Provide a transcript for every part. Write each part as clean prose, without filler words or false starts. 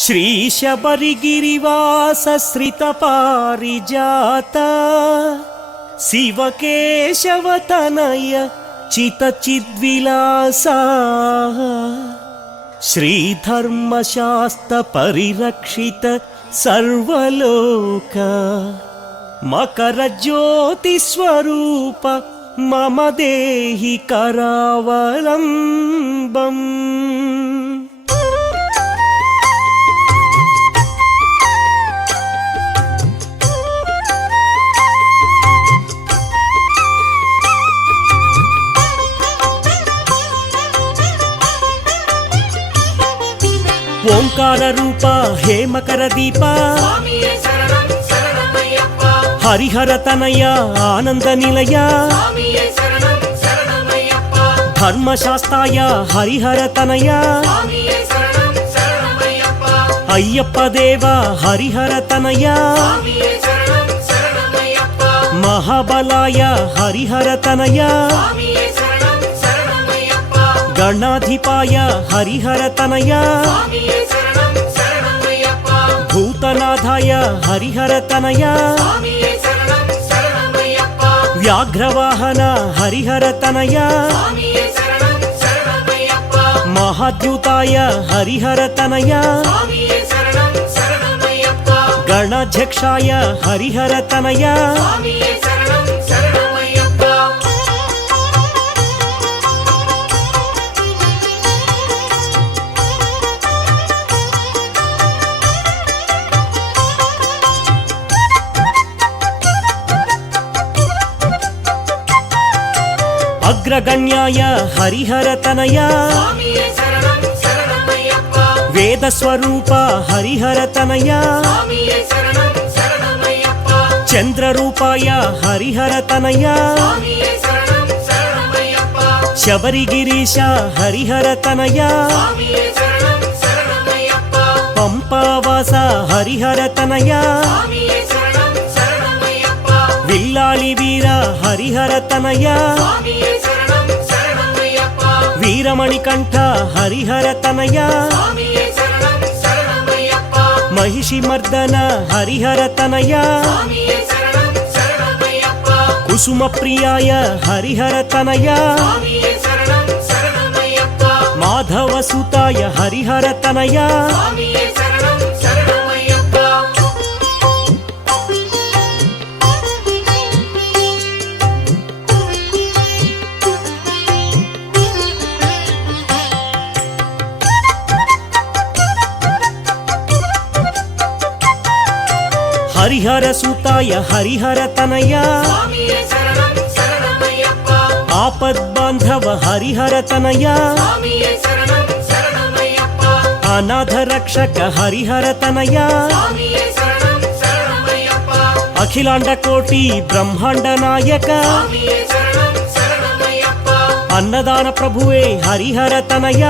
श्रीशबरिगिरिवासश्रितपारिजात शिवकेशवतनय चितचिद्विलासा श्रीधर्मशास्त्रपरिरक्षित सर्वलोक मकरज्योतिस्वरूप मम देहि करावलम्बम्। ओंकार रूप हे मकर दीप हरिहर तनय आनंद निलय धर्मशास्त्राय हरिहर तनय अय्यप्प देव हरिहर तनय महाबलाय हरिहर तनय गणाधिपाय हरिहर तनय भूतनाथाय हरिहर तनय व्याघ्रवाहन हरिहर तनय महाद्युताय हरिहर तनय गणाध्यक्षाय हरिहर तनय अग्रगण्याय हरिहर तनय वेदस्वरूप हरिहर तनय चंद्ररूपाय हरिहर तनय शबरिगिरीश हरिहर तनय पंपावास हरिहर तनय विल्लाली वीर हरिहर तनय वीरमणिकंठ हरिहर तनय महिषिमर्दन हरिहर तनय कुसुम प्रियाय हरिहर तनय माधवसुताय हरिहर तनय हरिहर सुताय हरिहर तनय आपद बांधव हरिहर तनय अनाथ रक्षक हरिहर तनय अखिलांड कोटि ब्रह्मांड नायक अन्नदान प्रभुवे हरिहर तनय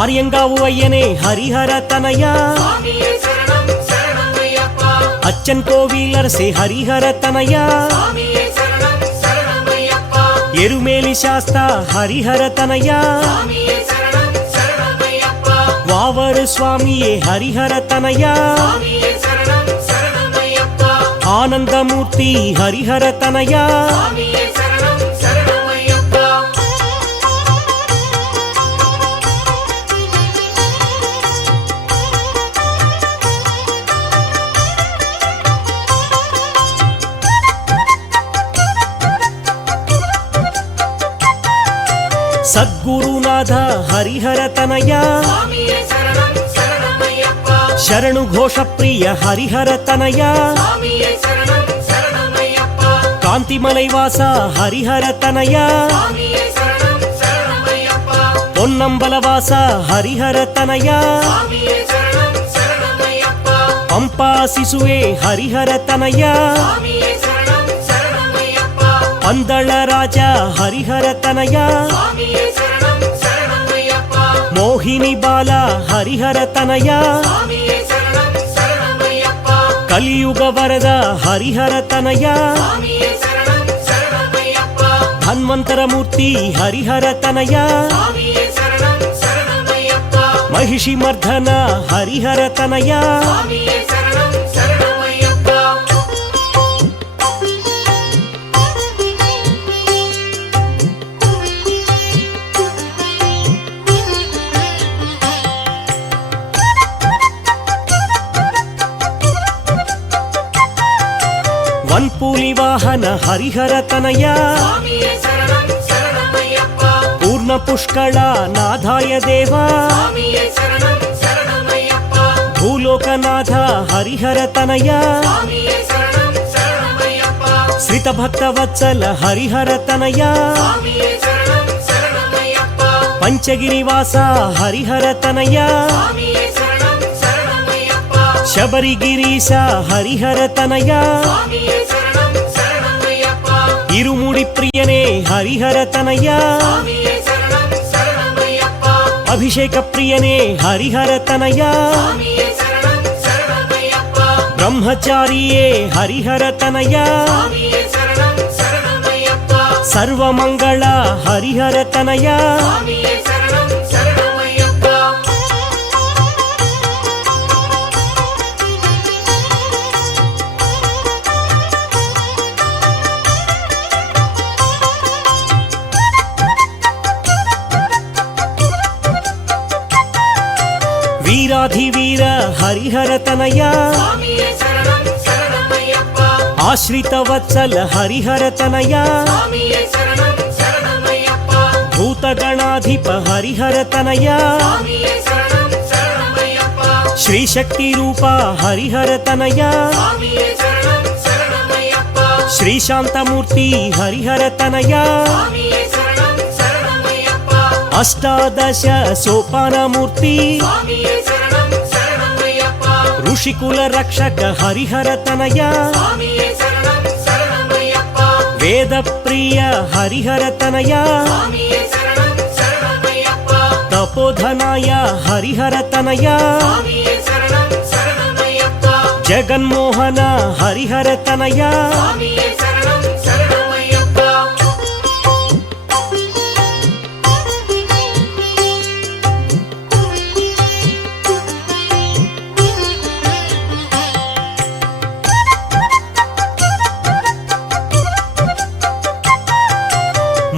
आर्यंगावु अय्यने हरिहर तनय अच्चन कोविलर से हरिहर तनय एरुमेलि शास्ता हरिहर तनय वावर स्वामिये हरिहर तनय आनंदमूर्ति हरिहर तनय सद्गुरुनाथ हरिहर तनय शरणु घोष प्रिय हरिहर तनय कांतिमलैवास हरिहर तनय पोन्नंबलवास हरिहर तनय पंपा शिशुवे हरिहर तनय पंदळ राज हरिहर तनय मोहिनी बाल हरिहर तनय कलियुग वरद हरिहर तनय धन्वंतर मूर्ति हरिहर तनय ಮಹಿಷಿ ಮರ್ಧನ ಹರಿಹರ ತನಯ ಸ್ವಾಮಿಯೇ ಶರಣಂ ಶರಣಮಯ್ಯಪ್ಪ. ವನ್ಪೂಲಿ ವಾಹನ ಹರಿಹರ ತನಯ ಸ್ವಾಮಿಯೇ ಶರಣಂ ಶರಣಮಯ್ಯಪ್ಪ. ಪೂರ್ಣ ಪುಷ್ಕಳ ನಾಧಾಯ ದೇವ ಸ್ವಾಮಿಯೇ ಶರಣಂ ಶರಣಮಯ್ಯಪ್ಪ. ಭೂಲೋಕನಾಥ ಹರಿಹರ ತನಯ ಸ್ವಾಮಿಯೇ ಶರಣಂ ಶರಣಮಯ್ಯಪ್ಪ. ಶ್ರಿತ ಭಕ್ತ ವತ್ಸಲ ಹರಿಹರ ತನಯ ಸ್ವಾಮಿಯೇ ಶರಣಂ ಶರಣಮಯ್ಯಪ್ಪ. ಪಂಚಗಿರಿವಾಸ ಹರಿಹರ ತನಯ ಸ್ವಾಮಿಯೇ ಶರಣಂ ಶರಣಮಯ್ಯಪ್ಪ. ಶಬರಿಗಿರೀಶ ಹರಿಹರ ತನಯ ಸ್ವಾಮಿಯೇ ಶರಣಂ ಶರಣಮಯ್ಯಪ್ಪ. ಇರುಮುಡಿ ಪ್ರಿಯನೇ ಹರಿಹರ ತನಯ ಸ್ವಾಮಿಯೇ ಶರಣಂ ಶರಣಮಯ್ಯಪ್ಪ. ಅಭಿಷೇಕ ಪ್ರಿಯನೇ ಹರಿಹರ ತನಯ ಸ್ವಾಮಿಯೇ ಶರಣಂ ಶರಣಮಯ್ಯಪ್ಪ. ಬ್ರಹ್ಮಚಾರಿಯೇ ಹರಿಹರ ತನಯ ಸ್ವಾಮಿಯೇ ಶರಣಂ ಶರಣಮಯ್ಯಪ್ಪ. ಸರ್ವಮಂಗಳ ಹರಿಹರ ತನಯ ಸ್ವಾಮಿಯೇ ಶರಣಂ ಶರಣಮಯ್ಯಪ್ಪ. ವೀರಾಧಿವೀರ ಹರಿಹರ ತನಯ ಸ್ವಾಮಿಯೇ ಶರಣಂ ಶರಣಮಯ್ಯಪ್ಪ. ಆಶ್ರಿತ ವತ್ಸಲ ಹರಿಹರ ತನಯ ಸ್ವಾಮಿಯೇ ಶರಣಂ ಶರಣಮಯ್ಯಪ್ಪ. ಭೂತಗಣಾಧಿಪ ಹರಿಹರ ತನಯ ಸ್ವಾಮಿಯೇ ಶರಣಂ ಶರಣಮಯ್ಯಪ್ಪ. ಶ್ರೀಶಕ್ತಿ ರೂಪ ಹರಿಹರ ತನಯ ಸ್ವಾಮಿಯೇ ಶರಣಂ ಶರಣಮಯ್ಯಪ್ಪ. ಶ್ರೀಶಾಂತಮೂರ್ತಿ ಹರಿಹರ ತನಯ ಸ್ವಾಮಿಯೇ ಶರಣಂ ಶರಣಮಯ್ಯಪ್ಪ. ಅಷ್ಟಾದಶ ಸೋಪಾನ ಮೂರ್ತಿ ಸ್ವಾಮಿಯೇ ಶರಣಂ ಶರಣಮಯ್ಯಪ್ಪ. ಋಷಿಕುಲ ರಕ್ಷಕ ಹರಿಹರ ತನಯ ಸ್ವಾಮಿಯೇ ಶರಣಂ ಶರಣಮಯ್ಯಪ್ಪ. ವೇದ ಪ್ರಿಯ ಹರಿಹರ ತನಯ ಸ್ವಾಮಿಯೇ ಶರಣಂ ಶರಣಮಯ್ಯಪ್ಪ. ತಪೋಧನಾಯ ಹರಿಹರ ತನಯ ಸ್ವಾಮಿಯೇ ಶರಣಂ ಶರಣಮಯ್ಯಪ್ಪ. ಜಗನ್ಮೋಹನ ಹರಿಹರ ತನಯ ಸ್ವಾಮಿಯೇ ಶರಣಂ ಶರಣಮಯ್ಯಪ್ಪ.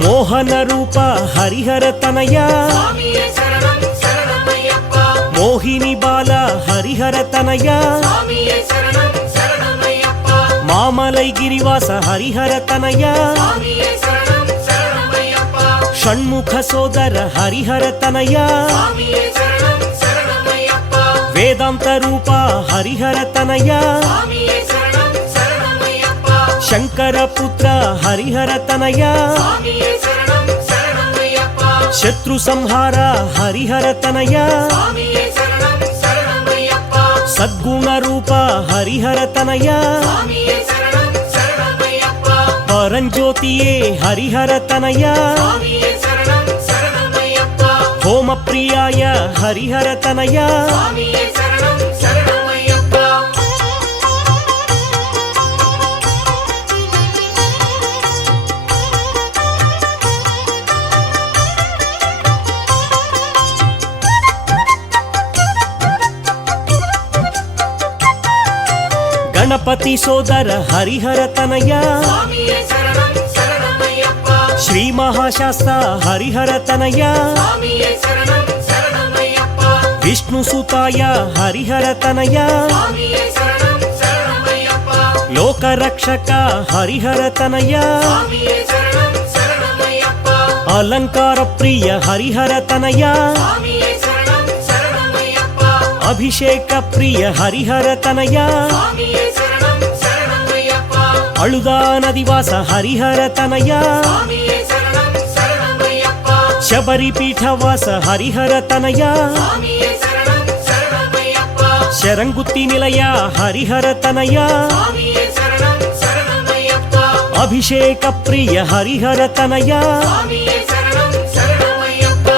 ಮೋಹನ ರೂಪ ಹರಿಹರ ತನಯ ಸ್ವಾಮಿಯೇ ಶರಣಂ ಶರಣಮಯ್ಯಪ್ಪ. ಮೋಹಿನಿ ಬಾಲ ಹರಿಹರ ತನಯ ಸ್ವಾಮಿಯೇ ಶರಣಂ ಶರಣಮಯ್ಯಪ್ಪ. ಮಾಮಲೈ ಗಿರಿವಾಸ ಹರಿಹರ ತನಯ ಸ್ವಾಮಿಯೇ ಶರಣಂ ಶರಣಮಯ್ಯಪ್ಪ. ಷಣ್ಮುಖ ಸೋದರ ಹರಿಹರ ತನಯ ಸ್ವಾಮಿಯೇ ಶರಣಂ ಶರಣಮಯ್ಯಪ್ಪ. ವೇದಾಂತ ರೂಪ ಹರಿಹರ ತನಯ ಸ್ವಾಮಿಯೇ ಶರಣಂ ಶರಣಮಯ್ಯಪ್ಪ. ಶಂಕರ ಪುತ್ರ ಹರಿಹರ ತನಯ ಸ್ವಾಮಿಯೇ ಶರಣಂ ಶರಣಮಯ್ಯಪ್ಪ. ಶತ್ರು ಸಂಹಾರ ಹರಿಹರ ತನಯ ಸ್ವಾಮಿಯೇ ಶರಣಂ ಶರಣಮಯ್ಯಪ್ಪ. ಸದ್ಗುಣ ರೂಪ ಹರಿಹರ ತನಯ ಸ್ವಾಮಿಯೇ ಶರಣಂ ಶರಣಮಯ್ಯಪ್ಪ. ಪರಂಜ್ಯೋತಿಯೇ ಹರಿಹರ ತನಯ ಸ್ವಾಮಿಯೇ ಶರಣಂ ಶರಣಮಯ್ಯಪ್ಪ. ಹೋಮ ಪ್ರಿಯಾಯ ಹರಿಹರ ತನಯ ಸ್ವಾಮಿಯೇ ಶರಣಂ ಶರಣಮಯ್ಯಪ್ಪ. ಗಣಪತಿ ಸೋದರ ಹರಿಹರ ತನಯ ಸ್ವಾಮಿಯೇ ಶರಣಂ ಶರಣಮಯ್ಯಪ್ಪ. ಶ್ರೀ ಮಹಾಶಾಸ್ತ್ರ ಹರಿಹರ ತನಯ ಸ್ವಾಮಿಯೇ ಶರಣಂ ಶರಣಮಯ್ಯಪ್ಪ. ವಿಷ್ಣು ಸುತಾಯ ಹರಿಹರ ತನಯ ಸ್ವಾಮಿಯೇ ಶರಣಂ ಶರಣಮಯ್ಯಪ್ಪ. ಲೋಕ ರಕ್ಷಕ ಹರಿಹರ ತನಯ ಸ್ವಾಮಿಯೇ ಶರಣಂ ಶರಣಮಯ್ಯಪ್ಪ. ಅಲಂಕಾರ ಪ್ರಿಯ ಹರಿಹರ ತನಯ ಸ್ವಾಮಿಯೇ ಶರಣಂ ಶರಣಮಯ್ಯಪ್ಪ. ಅಭಿಷೇಕ ಪ್ರಿಯ ಹರಿಹರ ತನಯ ಸ್ವಾಮಿಯೇ ಶರಣಂ ಶರಣಮಯ್ಯಪ್ಪ. ಅಳುದಾ ನದಿವಾಸ ಹರಿಹರ ತನಯ ಸ್ವಾಮಿಯೇ ಶರಣಂ ಶರಣಮಯ್ಯಪ್ಪ. ಶಬರಿ ಪೀಠವಾಸ ಹರಿಹರ ತನಯ ಸ್ವಾಮಿಯೇ ಶರಣಂ ಶರಣಮಯ್ಯಪ್ಪ. ಶರಂಗುತ್ತಿ ನಿಲಯ ಹರಿಹರ ತನಯ ಸ್ವಾಮಿಯೇ ಶರಣಂ ಶರಣಮಯ್ಯಪ್ಪ. ಅಭಿಷೇಕ ಪ್ರಿಯ ಹರಿಹರ ತನಯ ಸ್ವಾಮಿಯೇ ಶರಣಂ ಶರಣಮಯ್ಯಪ್ಪ.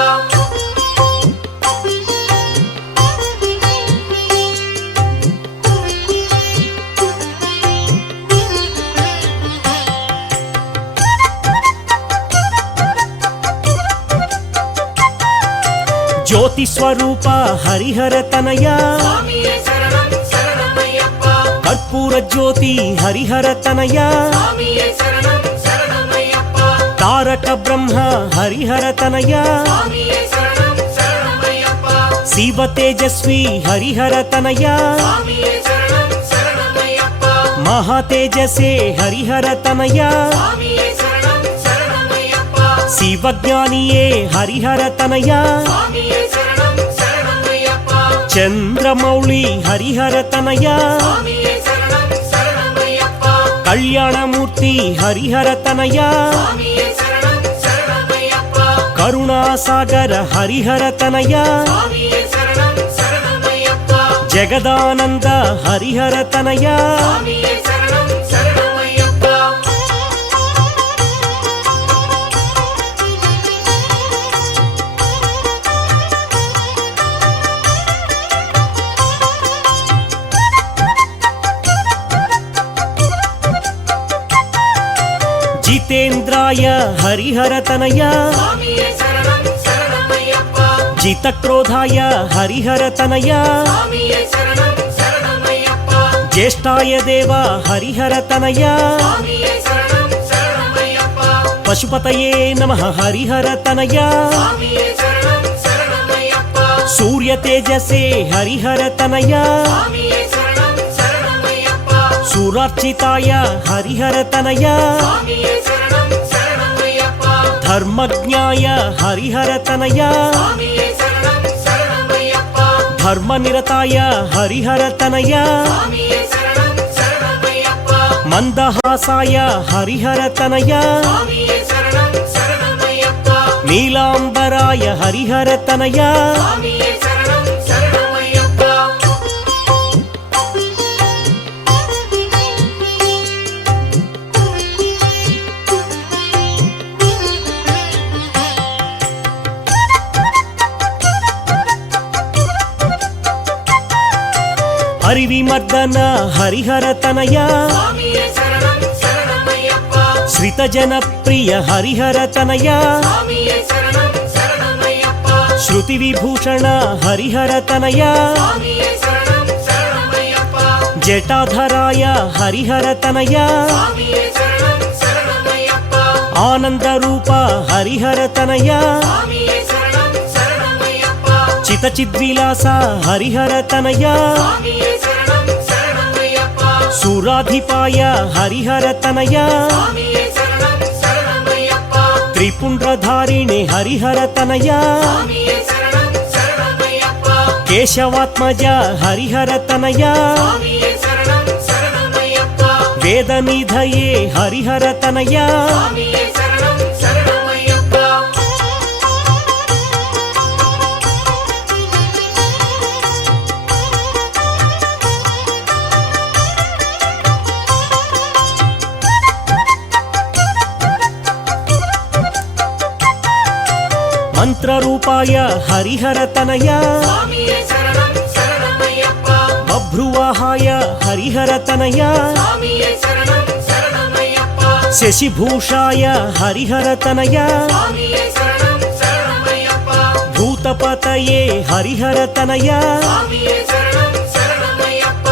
ಜ್ಯೋತಿ ಸ್ವರೂಪ ಹರಿಹರ ತನಯ ಸ್ವಾಮಿಯೇ ಶರಣಂ ಶರಣಮಯ್ಯಪ್ಪ ಕರ್ಪೂರ ಜ್ಯೋತಿ ಹರಿಹರ ತನಯ ಸ್ವಾಮಿಯೇ ಶರಣಂ ಶರಣಮಯ್ಯಪ್ಪ ತಾರಕ ಬ್ರಹ್ಮ ಹರಿಹರ ತನಯ ಸ್ವಾಮಿಯೇ ಶರಣಂ ಶರಣಮಯ್ಯಪ್ಪ ಶಿವ ತೇಜಸ್ವಿ ಹರಿಹರ ತನಯ ಸ್ವಾಮಿಯೇ ಶರಣಂ ಶರಣಮಯ್ಯಪ್ಪ ಮಹಾ ತೇಜಸೆ ಹರಿಹರ ತನಯ ಸ್ವಾಮಿಯೇ ಶರಣಂ ಶರಣಮಯ್ಯಪ್ಪ ಶಿವಜ್ಞಾನಿಯೇ ಹರಿಹರ ತನಯ ಸ್ವಾಮಿಯೇ ಶರಣಂ ಶರಣಮಯ್ಯಪ್ಪ ಚಂದ್ರಮೌಳಿ ಹರಿಹರ ತನಯ ಸ್ವಾಮಿಯೇ ಶರಣಂ ಶರಣಮಯ್ಯಪ್ಪ ಕಲ್ಯಾಣ ಮೂರ್ತಿ ಹರಿಹರ ತನಯ ಸ್ವಾಮಿಯೇ ಶರಣಂ ಶರಣಮಯ್ಯಪ್ಪ ಕರುಣಾಸಾಗರ ಹರಿಹರ ತನಯ ಸ್ವಾಮಿಯೇ ಶರಣಂ ಶರಣಮಯ್ಯಪ್ಪ ಜಗದಾನಂದ ಹರಿಹರ ತನಯ ಸ್ವಾಮಿಯೇ ಶರಣಂ ಶರಣಮಯ್ಯಪ್ಪ ಜಿತೇಂದ್ರಾಯ ಹರಿಹರ ತನಯ ಸ್ವಾಮಿಯೇ ಶರಣಂ ಶರಣಮಯ್ಯಪ್ಪ ಜಿತಕ್ರೋಧಾಯ ಹರಿಹರ ತನಯ ಸ್ವಾಮಿಯೇ ಶರಣಂ ಶರಣಮಯ್ಯಪ್ಪ ಜ್ಯೇಷ್ಠಾಯ ದೇವ ಹರಿಹರ ತನಯ ಸ್ವಾಮಿಯೇ ಶರಣಂ ಶರಣಮಯ್ಯಪ್ಪ ಪಶುಪತಯೇ ನಮಃ ಹರಿಹರ ತನಯ ಸ್ವಾಮಿಯೇ ಶರಣಂ ಶರಣಮಯ್ಯಪ್ಪ ಸೂರ್ಯ ತೇಜಸೆ ಹರಿಹರ ತನಯ ಸ್ವಾಮಿಯೇ ಶರಣಂ ಶರಣಮಯ್ಯಪ್ಪ ಸುರಾರ್ಚಿತಾಯ ಹರಿಹರ ತನಯ ಸ್ವಾಮಿಯೇ ಶರಣಂ ಶರಣಮಯ್ಯಪ್ಪ ಧರ್ಮಜ್ಞಾಯ ಹರಿಹರ ತನಯ ಸ್ವಾಮಿಯೇ ಶರಣಂ ಶರಣಮಯ್ಯಪ್ಪ ಧರ್ಮನಿರತಾಯ ಹರಿಹರ ತನಯ ಸ್ವಾಮಿಯೇ ಶರಣಂ ಶರಣಮಯ್ಯಪ್ಪ ಮಂದಹಾಸಾಯ ಹರಿಹರ ತನಯ ಸ್ವಾಮಿಯೇ ಶರಣಂ ಶರಣಮಯ್ಯಪ್ಪ ನೀಲಾಂಬರಾಯ ಹರಿಹರ ತನಯ ಸ್ವಾಮಿಯೇ ಶರಣಂ ಶರಣಮಯ್ಯಪ್ಪ ಹರಿವಿಮರ್ದನ ಹರಿಹರ ತನಯ ಸ್ವಾಮಿಯೇ ಶರಣಂ ಶರಣಮಯ್ಯಪ್ಪ ಶ್ರಿತ ಜನಪ್ರಿಯ ಹರಿಹರ ತನಯ ಸ್ವಾಮಿಯೇ ಶರಣಂ ಶರಣಮಯ್ಯಪ್ಪ ಶ್ರುತಿ ವಿಭೂಷಣ ಹರಿಹರ ತನಯ ಸ್ವಾಮಿಯೇ ಶರಣಂ ಶರಣಮಯ್ಯಪ್ಪ ಜಟಾಧರಾಯ ಹರಿಹರ ತನಯ ಸ್ವಾಮಿಯೇ ಶರಣಂ ಶರಣಮಯ್ಯಪ್ಪ ಆನಂದ ರೂಪ ಹರಿಹರ ತನಯ ಸ್ವಾಮಿಯೇ ಶರಣಂ ಶರಣಮಯ್ಯಪ್ಪ ಚಿತಚಿದ್ವಿಲಾಸ ಹರಿಹರ ತನಯ ಸ್ವಾಮಿಯೇ ಶರಣಂ ಶರಣಮಯ್ಯಪ್ಪ ಸುರಾಧಿಪಾಯ ಹರಿಹರ ತನಯ ಸ್ವಾಮಿಯೇ ಶರಣಂ ಶರಣಮಯ್ಯಪ್ಪ ತ್ರಿಪುಂಡ್ರಧಾರಿಣೆ ಹರಿಹರ ತನಯ ಸ್ವಾಮಿಯೇ ಶರಣಂ ಶರಣಮಯ್ಯಪ್ಪ ಕೇಶವಾತ್ಮಜ ಹರಿಹರ ತನಯ ಸ್ವಾಮಿಯೇ ಶರಣಂ ಶರಣಮಯ್ಯಪ್ಪ ವೇದನಿಧಯೇ ಹರಿಹರ ತನಯ ಸ್ವಾಮಿಯೇ ಶರಣಂ ಶರಣಮಯ್ಯಪ್ಪ ಮಂತ್ರರೂಪಾಯ ಹರಿಹರ ತನಯ ಸ್ವಾಮಿಯೇ ಶರಣಂ ಶರಣಮಯ್ಯಪ್ಪ ಬಭ್ರುವಾಹಾಯ ಹರಿಹರ ತನಯ ಸ್ವಾಮಿಯೇ ಶರಣಂ ಶರಣಮಯ್ಯಪ್ಪ ಶಶಿಭೂಷಾಯ ಹರಿಹರ ತನಯ ಸ್ವಾಮಿಯೇ ಶರಣಂ ಶರಣಮಯ್ಯಪ್ಪ ಭೂತಪತಯೇ ಹರಿಹರ ತನಯ ಸ್ವಾಮಿಯೇ ಶರಣಂ ಶರಣಮಯ್ಯಪ್ಪ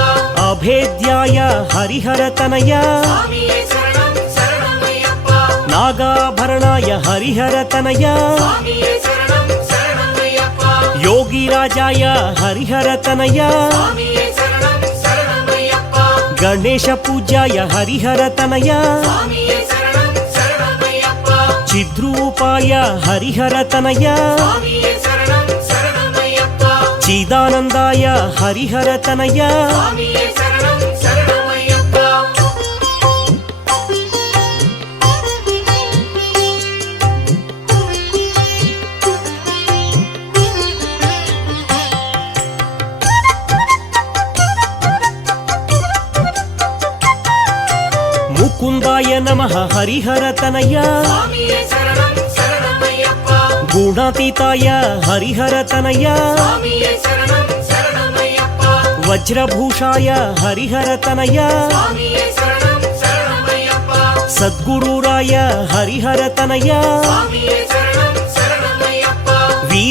ಅಭೇದ್ಯಾಯ ಹರಿಹರ ತನಯ ಸ್ವಾಮಿಯೇ ಶರಣಂ ಶರಣಮಯ್ಯಪ್ಪ ನಾಗಾಭರಣಾಯ ಹರಿಹರ ತನಯ ಸ್ವಾಮಿಯೇ ಶರಣಂ ಶರಣಮಯ್ಯಪ್ಪ ಯೋಗಿರಾಜಾಯ ಹರಿಹರ ತನಯ ಸ್ವಾಮಿಯೇ ಶರಣಂ ಶರಣಮಯ್ಯಪ್ಪ ಗಣೇಶ ಪೂಜ್ಯಾಯ ಹರಿಹರ ತನಯ ಸ್ವಾಮಿಯೇ ಶರಣಂ ಶರಣಮಯ್ಯಪ್ಪ ಚಿದ್ರೂಪಾಯ ಹರಿಹರ ತನಯ ಸ್ವಾಮಿಯೇ ಶರಣಂ ಶರಣಮಯ್ಯಪ್ಪ ಚಿದಾನಂದಾಯ ಹರಿಹರ ತನಯ ಸ್ವಾಮಿಯೇ ಶರಣಂ ಶರಣಮಯ್ಯಪ್ಪ ಮುಕುಂದಾಯ ನಮಃ ಹರಿಹರ ತನಯ ಸ್ವಾಮಿಯೇ ಶರಣಂ ಶರಣಮಯ್ಯಪ್ಪ ಗುಣಾತೀತಾಯ ಹರಿಹರ ತನಯ ಸ್ವಾಮಿಯೇ ಶರಣಂ ಶರಣಮಯ್ಯಪ್ಪ ವಜ್ರಭೂಷಾಯ ಹರಿಹರ ತನಯ ಸ್ವಾಮಿಯೇ ಶರಣಂ ಶರಣಮಯ್ಯಪ್ಪ ಸದ್ಗುರುರಾಯ ಹರಿಹರ ತನಯ ಸ್ವಾಮಿಯೇ ಶರಣಂ ಶರಣಮಯ್ಯಪ್ಪ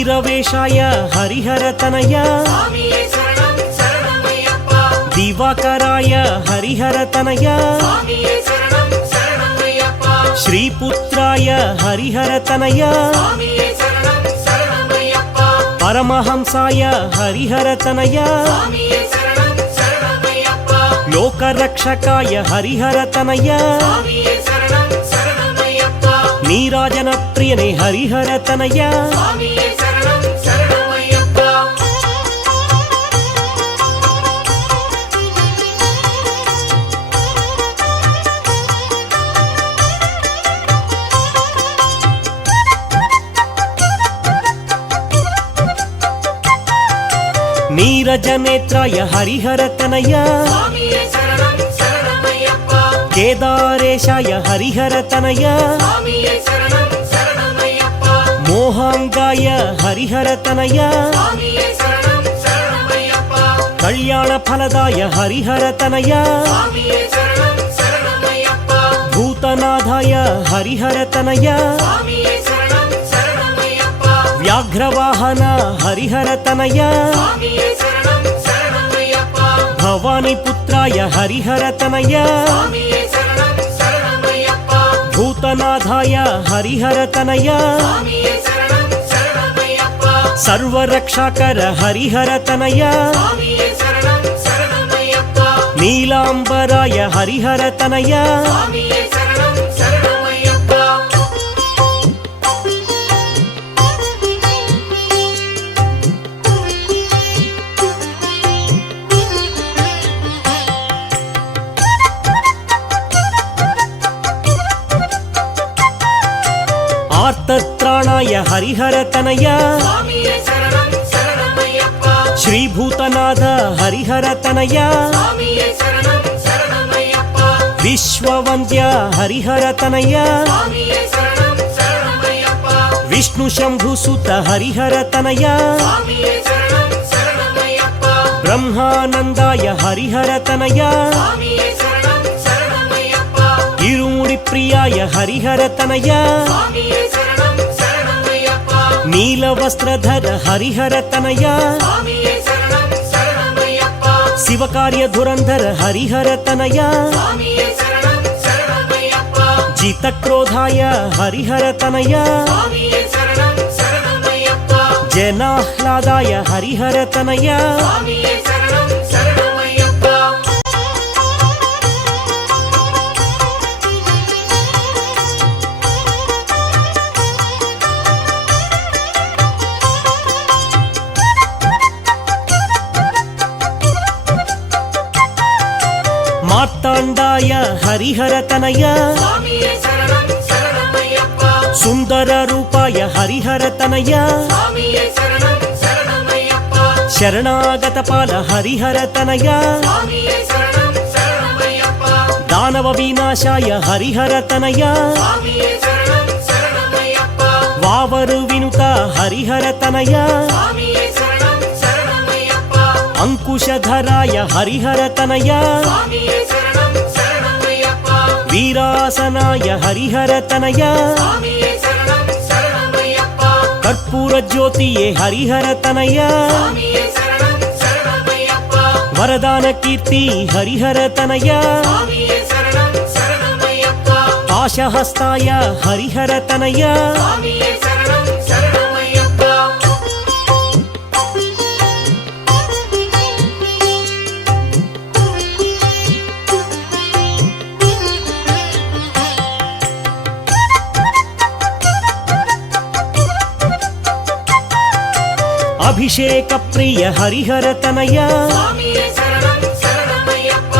ವೀರವೇಶಾಯ ಹರಿಹರ ತನಯ ಸ್ವಾಮಿಯೇ ಶರಣಂ ಶರಣಮಯ್ಯಪ್ಪ ದಿವಾಕರಾಯ ಹರಿಹರ ತನಯ ಸ್ವಾಮಿಯೇ ಶರಣಂ ಶರಣಮಯ್ಯಪ್ಪ ಶ್ರೀಪುತ್ರಾಯ ಹರಿಹರ ತನಯ ಸ್ವಾಮಿಯೇ ಶರಣಂ ಶರಣಮಯ್ಯಪ್ಪ ಪರಮಹಂಸಾಯ ಹರಿಹರ ತನಯ ಸ್ವಾಮಿಯೇ ಶರಣಂ ಶರಣಮಯ್ಯಪ್ಪ ಲೋಕರಕ್ಷಕಾಯ ಹರಿಹರ ತನಯ ಸ್ವಾಮಿಯೇ ಶರಣಂ ಶರಣಮಯ್ಯಪ್ಪ ನೀರಾಜನ ಪ್ರಿಯನೇ ಹರಿಹರ ತನಯ ಸ್ವಾಮಿಯೇ ಶರಣಂ ಶರಣಮಯ್ಯಪ್ಪ ನೀರಜನೇತ್ರಾಯ ಹರಿಹರ ತನಯ ಸ್ವಾಮಿಯೇ ಶರಣಂ ಶರಣಮಯ್ಯಪ್ಪ ಕೇದಾರೇಶಾಯ ಹರಿಹರ ತನಯ ಸ್ವಾಮಿಯೇ ಶರಣಂ ಶರಣಮಯ್ಯಪ್ಪ ಮೋಹಾಂಗಾಯ ಹರಿಹರ ತನಯ ಸ್ವಾಮಿಯೇ ಶರಣಂ ಶರಣಮಯ್ಯಪ್ಪ ಕಲ್ಯಾಣ ಫಲದಾಯ ಹರಿಹರ ತನಯ ಸ್ವಾಮಿಯೇ ಶರಣಂ ಶರಣಮಯ್ಯಪ್ಪ ಭೂತನಾಥಾಯ ಹರಿಹರ ತನಯ ಸ್ವಾಮಿಯೇ ಶರಣಂ ಶರಣಮಯ್ಯಪ್ಪ ವ್ಯಾಘ್ರವಾಹನ ಹರಿಹರ ತನಯ ಸ್ವಾಮಿಯೇ ಶರಣಂ ಶರಣಮಯ್ಯಪ್ಪ ಭವಾನಿ ಪುತ್ರಾಯ ಹರಿಹರ ತನಯ ಸ್ವಾಮಿಯೇ ಶರಣಂ ಶರಣಮಯ್ಯಪ್ಪ ಭೂತನಾಥಾಯ ಹರಿಹರ ತನಯ ಸ್ವಾಮಿಯೇ ಶರಣಂ ಶರಣಮಯ್ಯಪ್ಪ ಸರ್ವರಕ್ಷಾಕರ ಹರಿಹರ ತನಯ ಸ್ವಾಮಿಯೇ ಶರಣಂ ಶರಣಮಯ್ಯಪ್ಪ ನೀಲಾಂಬರಾಯ ಹರಿಹರ ತನಯ ಸ್ವಾಮಿಯೇ ಶರಣಂ ಶರಣಮಯ್ಯಪ್ಪ ಆರ್ತತ್ರಾಣಾಯ ಹರಿಹರ ತನಯ ಸ್ವಾಮಿಯೇ ಶರಣಂ ಶರಣಮಯ್ಯಪ್ಪ ಶ್ರೀಭೂತನಾಥ ಹರಿಹರ ತನಯ ಸ್ವಾಮಿಯೇ ಶರಣಂ ಶರಣಮಯ್ಯಪ್ಪ ವಿಶ್ವವಂದ್ಯ ಹರಿಹರ ತನಯ ಸ್ವಾಮಿಯೇ ಶರಣಂ ಶರಣಮಯ್ಯಪ್ಪ ವಿಷ್ಣು ಶಂಭು ಸುತ ಹರಿಹರ ತನಯ ಸ್ವಾಮಿಯೇ ಶರಣಂ ಶರಣಮಯ್ಯಪ್ಪ ಬ್ರಹ್ಮಾನಂದಾಯ ಹರಿಹರ ತನಯ ಸ್ವಾಮಿಯೇ ಶರಣಂ ಶರಣಮಯ್ಯಪ್ಪ ಇರುಮುಡಿ ಪ್ರಿಯಾಯ ಹರಿಹರ ತನಯ ಸ್ವಾಮಿಯೇ ಶರಣಂ ಶರಣಮಯ್ಯಪ್ಪ ನೀಲವಸ್ತ್ರಧರ ಹರಿಹರ ತನಯ ಸ್ವಾಮಿಯೇ ಶರಣಂ ಶರಣಮಯ್ಯಪ್ಪ ಶಿವಕಾರ್ಯ ಧುರಂಧರ ಹರಿಹರ ತನಯ ಸ್ವಾಮಿಯೇ ಶರಣಂ ಶರಣಮಯ್ಯಪ್ಪ ಜಿತಕ್ರೋಧಾಯ ಹರಿಹರ ತನಯ ಸ್ವಾಮಿಯೇ ಶರಣಂ ಶರಣಮಯ್ಯಪ್ಪ ಜನಾಹ್ಲಾದಾಯ ಹರಿಹರ ತನಯ ಸ್ವಾಮಿಯೇ ಶರಣಂ ಶರಣಮಯ್ಯಪ್ಪ ಮಾರ್ತಾಂಡಾಯ ಹರಿಹರ ತನಯ ಸ್ವಾಮಿಯೇ ಶರಣಂ ಶರಣಮಯ್ಯಪ್ಪ ಸುಂದರ ರೂಪಾಯ ಹರಿಹರ ತನಯ ಸ್ವಾಮಿಯೇ ಶರಣಂ ಶರಣಮಯ್ಯಪ್ಪ ಶರಣಾಗತ ಪಾಲ ಹರಿಹರ ತನಯ ಸ್ವಾಮಿಯೇ ಶರಣಂ ಶರಣಮಯ್ಯಪ್ಪ ದಾನವ ವಿನಾಶಾಯ ಹರಿಹರ ತನಯ ಸ್ವಾಮಿಯೇ ಶರಣಂ ಶರಣಮಯ್ಯಪ್ಪ ವಾವರು ವಿನುತ ಹರಿಹರ ತನಯ ಸ್ವಾಮಿಯೇ ಶರಣಂ ಶರಣಮಯ್ಯಪ್ಪ ಅಂಕುಶಧರಾಯ ಹರಿಹರ ತನಯ ಸ್ವಾಮಿಯೇ ಶರಣಂ ಶರಣಮಯ್ಯಪ್ಪ ವೀರಾಸನಾಯ ಹರಿಹರ ತನಯ ಸ್ವಾಮಿಯೇ ಶರಣಂ ಶರಣಮಯ್ಯಪ್ಪ ಕರ್ಪೂರ ಜ್ಯೋತಿಯೇ ಹರಿಹರ ತನಯ ಸ್ವಾಮಿಯೇ ಶರಣಂ ಶರಣಮಯ್ಯಪ್ಪ ವರದಾನ ಕೀರ್ತಿ ಹರಿಹರ ತನಯ ಸ್ವಾಮಿಯೇ ಶರಣಂ ಶರಣಮಯ್ಯಪ್ಪ ಪಾಶಹಸ್ತಾಯ ಹರಿಹರ ತನಯ ಸ್ವಾಮಿಯೇ ಶರಣಂ ಶರಣಮಯ್ಯಪ್ಪ ಅಭಿಷೇಕ ಪ್ರಿಯ ಹರಿಹರ ತನಯ ಸ್ವಾಮಿಯೇ ಶರಣಂ ಶರಣಮಯ್ಯಪ್ಪ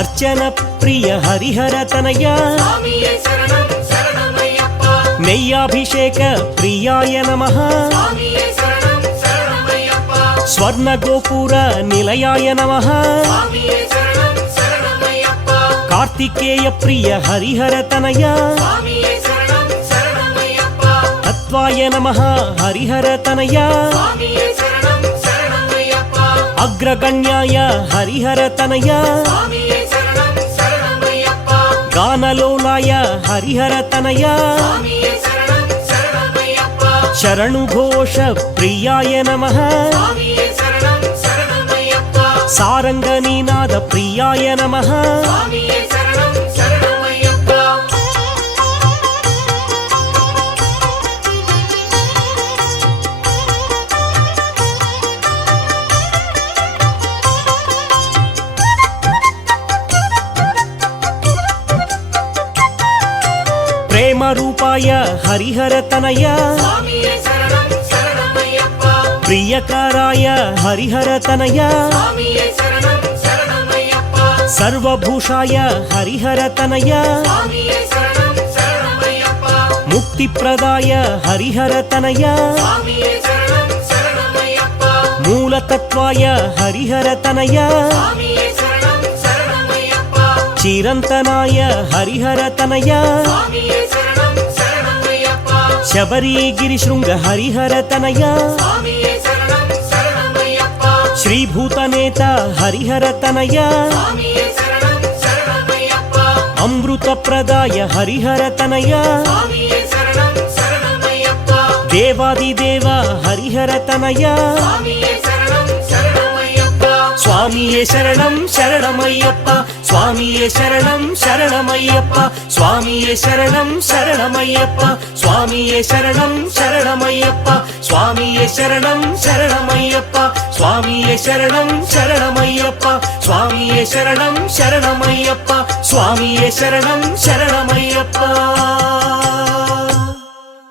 ಅರ್ಚನ ಪ್ರಿಯ ಹರಿಹರ ತನಯ ಸ್ವಾಮಿಯೇ ಶರಣಂ ಶರಣಮಯ್ಯಪ್ಪ ನೈಯಾಭಿಷೇಕ ಪ್ರಿಯಾಯ ನಮಃ ಸ್ವಾಮಿಯೇ ಶರಣಂ ಶರಣಮಯ್ಯಪ್ಪ ಸ್ವರ್ಣ ಗೋಪುರ ನಿಲಯಾಯ ನಮಃ ಸ್ವಾಮಿಯೇ ಶರಣಂ ಶರಣಮಯ್ಯಪ್ಪ ಕಾರ್ತಿಕೇಯ ಪ್ರಿಯ ಹರಿಹರ ತನಯ ಸ್ವಾಮಿಯೇ ಶರಣಂ ಶರಣಮಯ್ಯಪ್ಪ ತತ್ವಾಯ ನಮಃ ಹರಿಹರ ತನಯ ಸ್ವಾಮಿಯೇ ಶರಣಂ ಶರಣಮಯ್ಯಪ್ಪ ಅಗ್ರಗಣ್ಯಾಯ ಹರಿಹರ ತನಯ ಸ್ವಾಮಿಯೇ ಶರಣಂ ಶರಣಮಯ್ಯಪ್ಪ ಗಾನಲೋಲಾಯ ಹರಿಹರ ತನಯ ಸ್ವಾಮಿಯೇ ಶರಣಂ ಶರಣಮಯ್ಯಪ್ಪ శరణు ఘోష ప్రియాయ నమః స్వామియే శరణం శరణమయ్యప్ప సారంగ నీనాద ప్రియాయ నమః స్వామియే శరణం శరణమయ్యప్ప ప్రేమ రూపాయ హరిహర తనయ స్వామియే శరణం శరణమయ్యప్ప ప్రియకారాయ హరిహర తనయ స్వామియే శరణం శరణమయ్యప్ప సర్వభూషాయ హరిహర తనయ స్వామియే శరణం శరణమయ్యప్ప ముక్తిప్రదాయ హరిహర తనయ స్వామియే శరణం శరణమయ్యప్ప మూలతత్వాయ హరిహర తనయ స్వామియే శరణం శరణమయ్యప్ప చిరంతనాయ హరిహర తనయ స్వామియే శరణం శరణమయ్యప్ప శబరిగిరి శృంగ హరిహర తనయ స్వామియే శరణం శరణమయ్యప్ప శ్రీభూతనేత హరిహర తనయ స్వామియే శరణం శరణమయ్యప్ప అమృత ప్రదాయ హరిహర తనయ స్వామియే శరణం శరణమయ్యప్ప దేవాదిదేవ హరిహర తనయ స్వామియే శరణం శరణమయ్యప్ప స్వామియే శరణం శరణమయ్యప్ప స్వామియే శరణం శరణమయ్యప్ప స్వామియే శరణం శరణమయ్యప్ప స్వామియే శరణం శరణమయ్యప్ప స్వామియే శరణం శరణమయ్యప్ప స్వామియే శరణం శరణమయ్యప్ప స్వామియే శరణం శరణమయ్యప్ప స్వామియే శరణం శరణమయ్యప్ప